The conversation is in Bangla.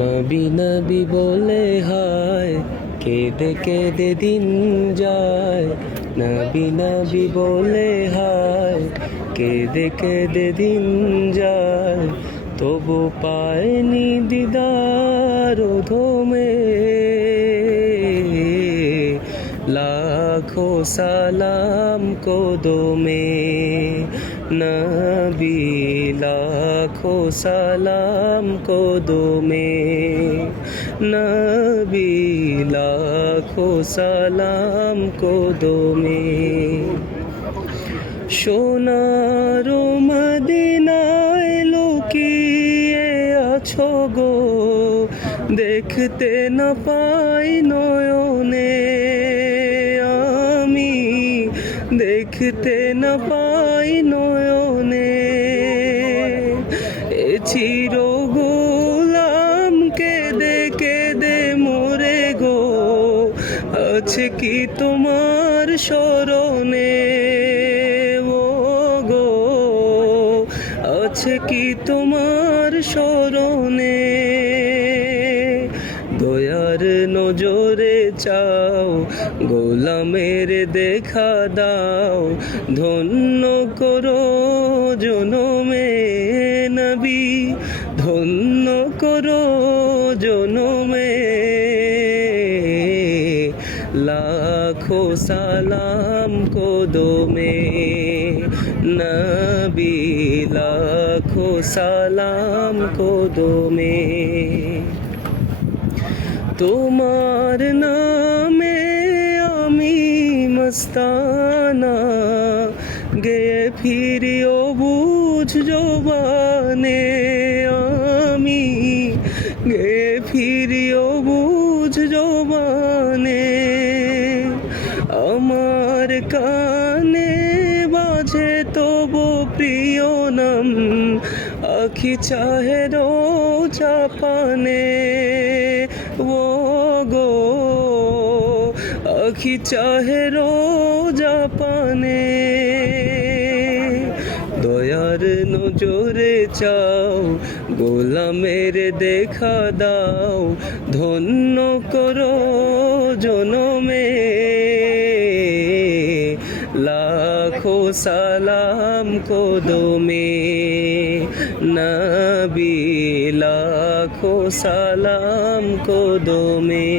নবী নবী বলে হায় কেঁদে কেঁদে দিন যায়। নবী নবী বলে হায় কেঁদে কেঁদে দিন যায়। তবু পায়নি দিদার ধমে, লাখো সালাম কদমে। নবী লাখো সালাম কদমে, নবী লাখো সালাম কদমে। সোনার মদিনায় লুকিয়ে আছো গো, দেখতে না পাই নয়নে আমি, দেখতে না পাই নয়নে। এ চির গোলাম কেঁদে কেঁদে মোরে গো, আছে কি তোমার স্মরণে ও গো, আছে কি তোমার স্মরণে। দয়ার নজরে চাও, গোলামের দেখা দাও, ধন্য করো জনমে নবী, ধন্য করো জনমে। লাখো সালাম কদমে, নবী লাখো সালাম কদমে। তোমার নামে আমি মস্তানা, গেয়ে ফিরিও বুঝ জবানে আমি, গেয়ে ফিরিও বুঝ জবানে। আমার কানে বাজে তবু প্রিয় নাম, আখি চাহে রোজা পানে ও গো, আখি চাহে রোজা পানে। দয়ার নজরে চাও, গোলামের দেখা দাও, ধন্য করো জনমে। লাখো সালাম কদমে, নবী লাখো সালাম কদমে।